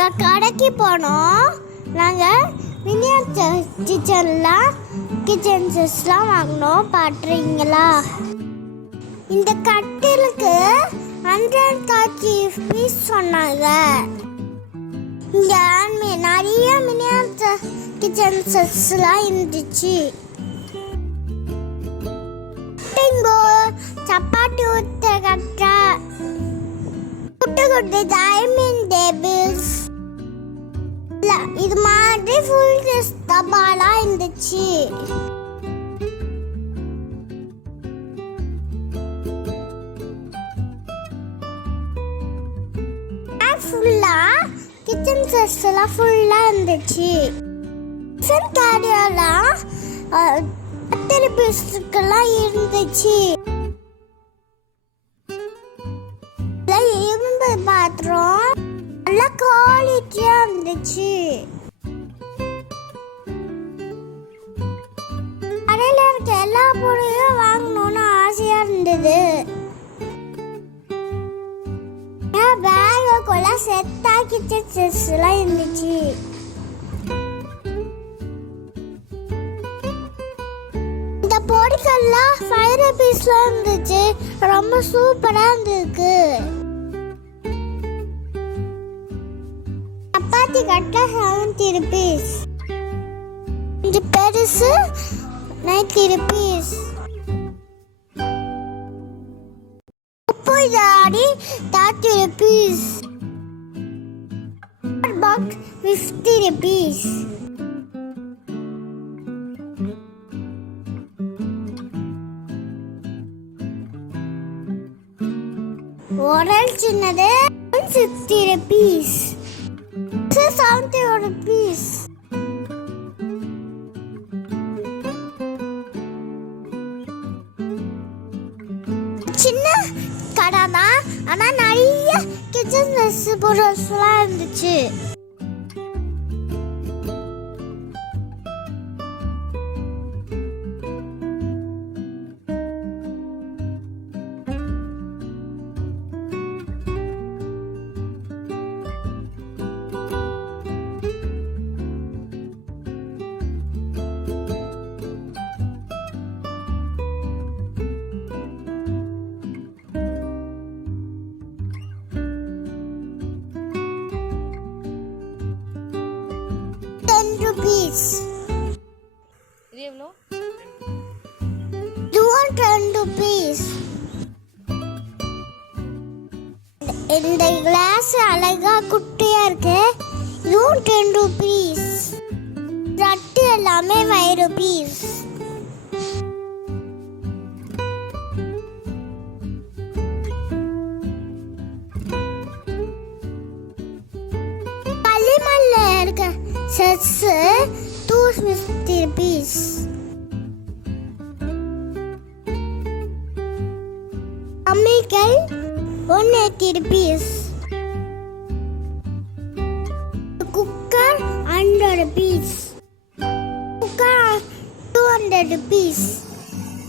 நாங்கள் கடைக்கு போனோம். நாங்கள் மினியேச்சர் கிச்சன் செட்ஸ்லாம் வாங்கினோம். பார்க்குறீங்களா? இந்த கட்டிலுக்கு 130 பீஸ் சொன்னாங்க. இங்கே நிறைய மினியேச்சர் கிச்சன் செட்ஸ்லாம் இருந்துச்சு. சப்பாத்தி ஊற்ற கட்டை, குட்டி குட்டி டைமிங் டேபிள்ஸ், இது மாதிரி ஃபுல் சைஸ் டப்பாலாம் இருந்துச்சு. ஃபுல்லா கிச்சன் செட்ஸ் எல்லாம் ஃபுல்லா இருந்துச்சு. கிச்சன் கேரியெல்லாம் 10 பீஸுக்கெல்லாம் இருந்துச்சு. இரும்பு பாத்திரம் நல்ல குவாலிட்டியா இருந்துச்சு. கடையில இருக்க எல்லா பொருளையும் வாங்கணும்னு ஆசையா இருந்தது. பேகுக்குள்ள செட்டா கிச்சன் செட்ஸ் எல்லாம் இருந்துச்சு. இந்த பொருட்கள்லாம் 5 பீஸ்ல இருந்துச்சு. ரொம்ப சூப்பரா இருந்துருக்கு. சப்பாத்தி கட்டை 70 rupees. இது பெருசு 90 rupees. உப்பு ஜாடி 30 rupees. box 50 rupees. ஓரல் சின்னது 60 rupees. 70 rupees. சின்ன கடை தான், ஆனா நிறைய கிச்சன் பொருட்கள்லாம் இருந்துச்சு. rupees. இது எவ்வளோ? 10 rupees. இந்த கிளாஸ் அழகா குட்டியா இருக்கு. இதுவும் 10 rupees. ரட்டு எல்லாமே 5 rupees. களிமண்ல இருக்க செட்ஸ் 250 rupees. அம்மிக்கல் 180 rupees. Cooker 100 rupees. Cooker 200 rupees.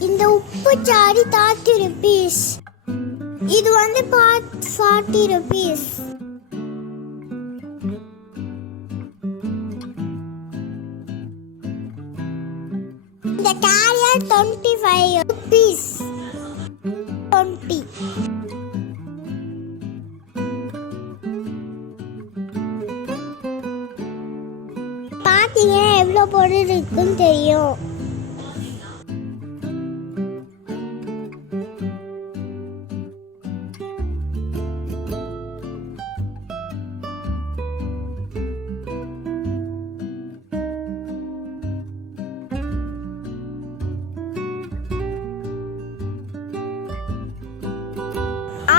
இந்த உப்பு சாடி 30 rupees. இது வந்து 40 rupees. இந்த கேரியர் 25 rupees. 20. பாத்தீங்கன்னா எவ்வளோ பொருள் இருக்குன்னு தெரியும்.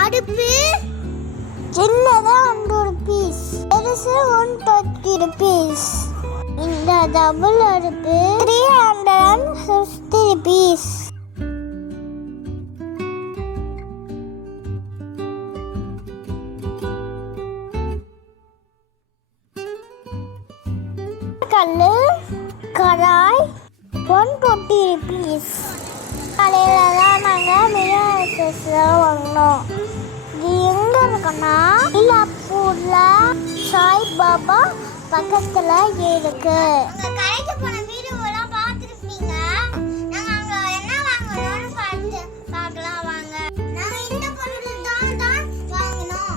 அடுப்பு சின்னதா 100 rupees. பெருசு 130 rupees. இந்த டபுள் அடுப்பு 350 rupees. கல்லு கடாய் 120 rupees. கடையில் தான் நாங்கள் மினியேச்சர்ஸ் வாங்கினோம். இது எங்கே இருக்குன்னா இல்லப்பூரில் சாய்பாபா பக்கத்துல இருக்கு. அங்க கடைக்கு போன வீடியோலாம் பார்த்துருப்பீங்க. நாங்க அங்க என்ன வாங்கணும்னு பார்க்கலாம் வாங்க. நாங்க இந்த பொருள் தான் வாங்கணும்.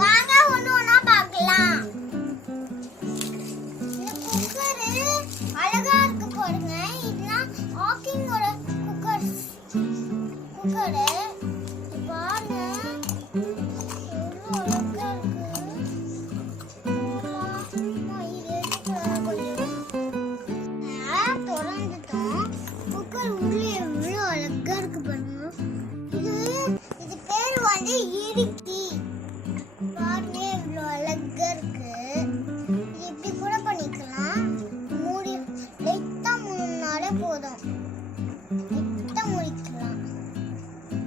வாங்க ஒண்ணு ஒண்ணா பார்க்கலாம். இந்த குக்கர் அழகா இருக்கு பாருங்க. இதெல்லாம் ஹாக்கிங்கோட குக்கர் பாருங்க. எவ்வளவு அழகா இருக்கு. திறந்துட்டோம். குக்கர் உள்ளே எவ்வளவு அழகா இருக்கு பாருங்க. இது பேர் வந்து இடுக்கி. பாருங்க இவ்வளோ அழகா இருக்கு. இது இப்படி கூட பண்ணிக்கலாம். மூடி லைட்டா மூடினாலே போதும். லைட்டா மூடிக்கலாம்.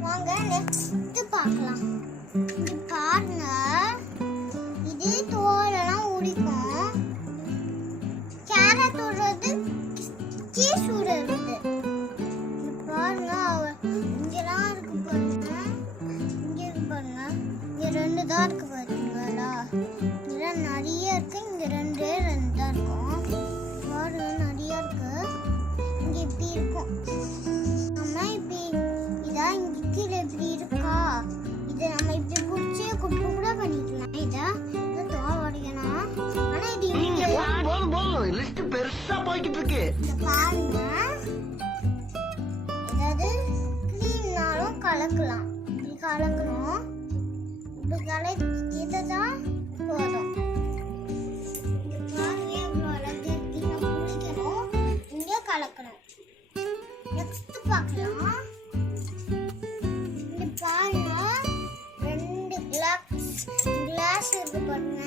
வாங்க நெக்ஸ்ட் பார்க்கலாம். இது பாருங்க. இது தோலெல்லாம் உரிக்கும். கேரட் விடுறது, சீஸ் விடுறது. இது பாருங்க இங்கெல்லாம் இருக்கு பாருங்க. இங்க இருக்கு பாருங்க. இங்க ரெண்டு தான் இருக்கு பாத்தீங்களா? இங்க நிறைய இருக்கு. இங்க ரெண்டு தான் இருக்கும். பாருங்க நிறைய இருக்கு. இங்க இப்படி இருக்கும். நம்ம இப்படி இதான் இங்க கீழே இப்படி இருக்கா? இதை நம்ம இப்படி பிடிச்சி குப்பை கூட பண்ணிக்கலாம். இதை தோவடிக்கணும். ஆனா இது லிஸ்ட் பெருசா போய்கிட்டு இருக்கு. பாருங்க ஏதாவது கிளீனாலும் கலக்கலாம். இப்படி கலக்கணும். இப்படி இதுதான் போதும். பாருங்க எவ்வளோ அழகு இருக்கு. நம்ம குளிக்கணும். இங்கே கலக்கணும். நெக்ஸ்ட் பார்க்கலாம். இங்க பாருங்க ரெண்டு கிளாஸ் இருக்கு பாருங்க.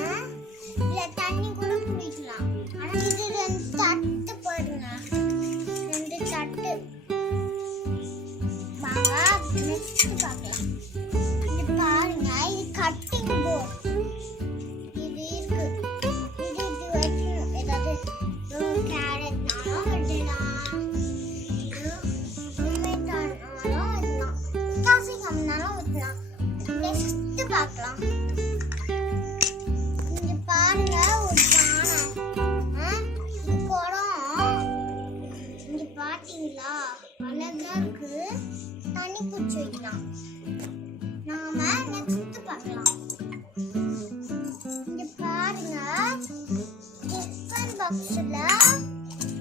இல்ல தண்ணி கூட குடிக்கலாம். ஆனா இது ரெண்டு தட்டு பாருங்க. ரெண்டு தட்டு. வாங்க நெக்ஸ்ட் பார்க்கலாம். இது பாருங்க இது கட்டிங் போர்ட். இது இருக்கு. இது வைக்கணும். ஏதாவது கேரட்னாலும் வெட்டலாம். டொமேட்டோனாலும் வெட்டலாம். காசிகம்னாலும் வெட்டலாம். நெக்ஸ்ட் பார்க்கலாம். இங்க பாருங்க ஒரு பானை. இது குடம். இங்க பாத்தீங்களா அழகா இருக்கு. தண்ணி குடிச்சு வைக்கலாம். நாம நெக்ஸ்ட் பார்க்கலாம். இங்க பாருங்க டிஃபன் பாக்ஸ்ல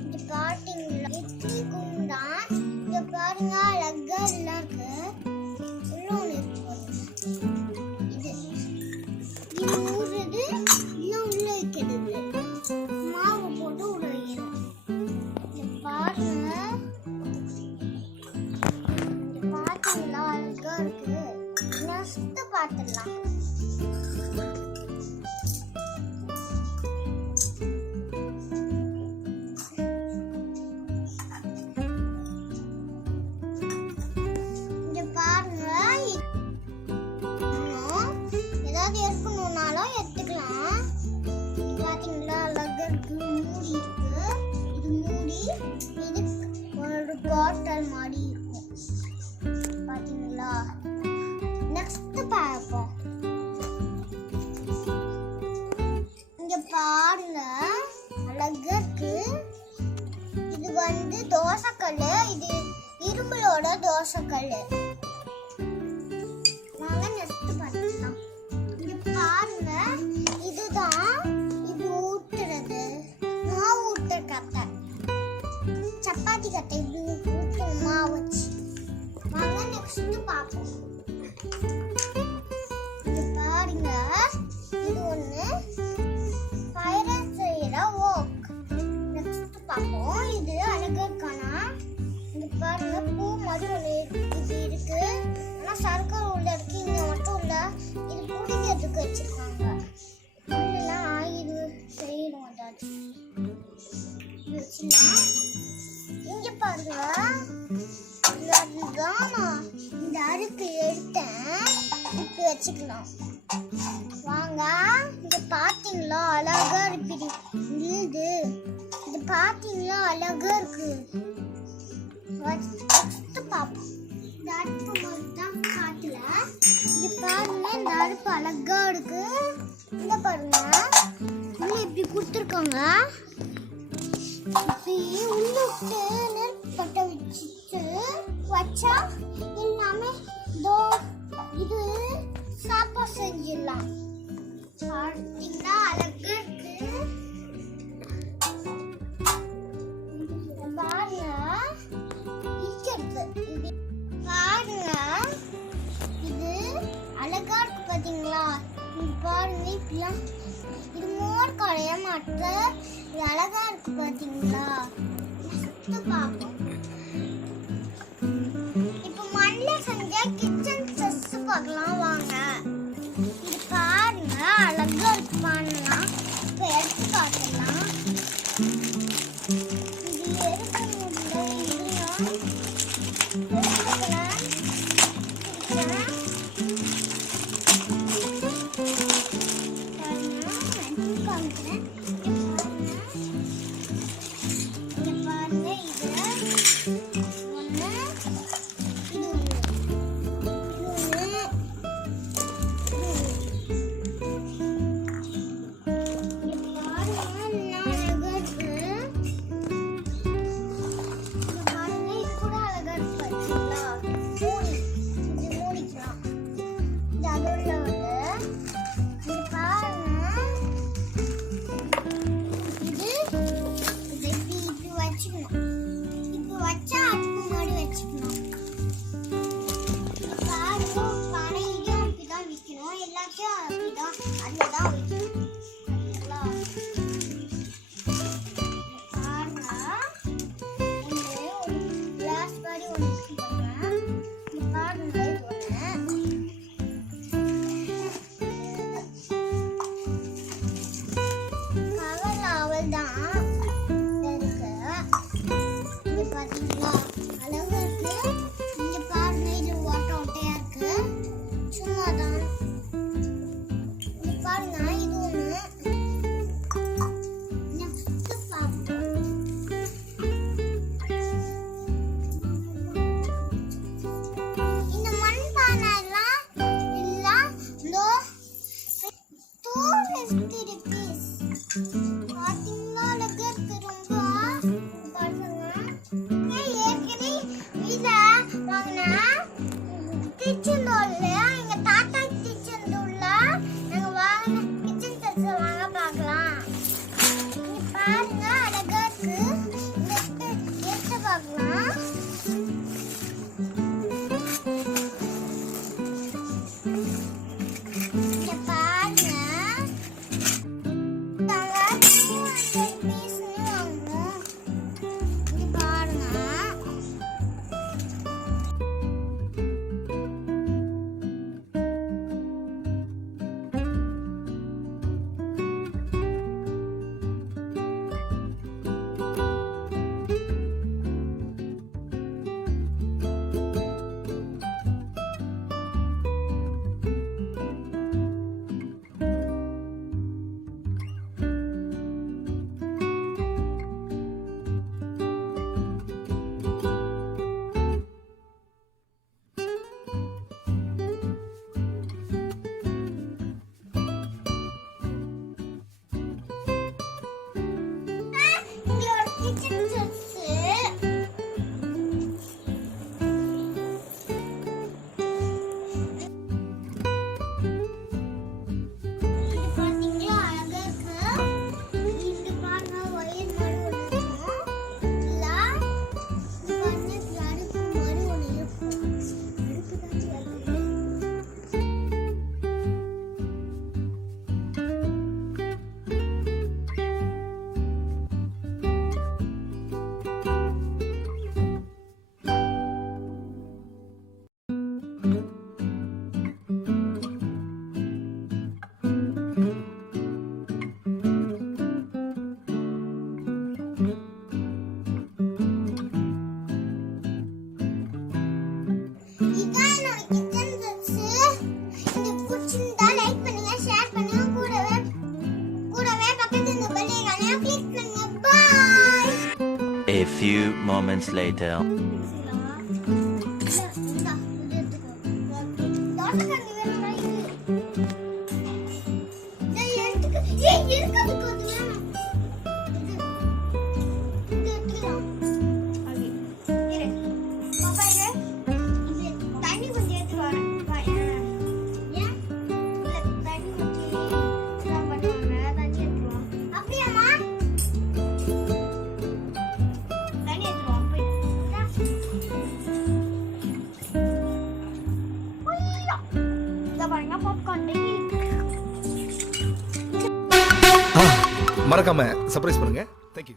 இங்க பாத்தீங்களா இட்லி குண்டான். இங்க பாருங்க அழகா எல்லாம் இருக்கு. உள்ள ஒண்ணு இருக்கு பாருங்க. இது ஊறுது. இன்னும் உள்ள வைக்கிறது. மாவு போட்டு உள்ள வைக்கணும். இங்க பாருங்க. இங்க பாத்தீங்களா அழகா இருக்கு. நெக்ஸ்ட் பார்த்துடலாம். இங்க பாருங்க ஏதாவது எடுக்கணும்னாலும் எடுத்துக்கலாம். பாத்தீங்களா அழகா இருக்கு. மூடி இருக்கு. இது மூடி. இது ஒரு பாட்டில் மாதிரி இருக்கும். பாத்தீங்களா? நெக்ஸ்ட் பார்ப்போம். இங்க பாருங்க அழகா இருக்கு. இது வந்து தோசைக்கல். இது இரும்பலோட தோசைக்கல். வாங்க நெக்ஸ்ட் பார்க்கலாம். இங்க பாருங்க இதுதான் இது ஊட்டுறது. மாவு ஊட்டுற கட்டை. சப்பாத்தி கட்டை இப்படி ஊட்டணும் மாவு வச்சு. வாங்க நெக்ஸ்ட் பார்ப்போம். இது பாருங்க இது ஒண்ணு ஃபயர் செய்யற ஓக். நெக்ஸ்ட் பார்ப்போம். இது அழகா இருக்கானா? இங்க பாருங்க பூ மாதிரி ஒண்ணு இது இருக்கு. ஆனா சர்க்கரை உள்ள இருக்கு. இங்க மட்டும் இல்ல. இது குடிக்கிறதுக்கு வச்சிருக்காங்க. இதெல்லாம் ஆயுது செய்யணும். இங்க பாருங்க இதுதான் இந்த அழுக்கு எடுத்தேன். இப்படி வச்சுக்கலாம். பாருங்க, இது பாத்தீங்களா அழகா இருக்குது. இது பாத்தீங்களா அழகா இருக்கு. ஃபர்ஸ்ட் பாப்போம். இந்த அடுப்பு மட்டும் காட்டல. இங்க பாருங்க, இந்த அடுப்பு அழகா இருக்கு. இந்த பாருங்க, உள்ள இப்படி கொடுத்துருக்காங்க. இப்படி உள்ள விட்டு நெருப்பு பட்ட வச்சா எல்லாமே இது சாப்பாடு செஞ்சிடலாம். பார்த்தீங்கன்னா அழகா இருக்கு. பாருங்க, இது பாருங்க, இது அழகா இருக்கு. பாத்தீங்களா? இது பாருங்க, இப்படிலாம் இது மோர் கடைய மாட்ட இது அழகா இருக்கு. பாத்தீங்களா? சுத்த பாப்போம். இப்போ மண்ணில செஞ்ச கிச்சன் செஸ் பார்க்கலாம் வாங்க. இது பாருங்க அழகா இருக்கு. பண்ணலாம். இப்போ எடுத்து பார்க்கலாம். இது எடுக்க முடியல. ஏற்கனவே moments later. மறக்காம சர்ப்ரைஸ் பண்ணுங்க. தேங்க்யூ.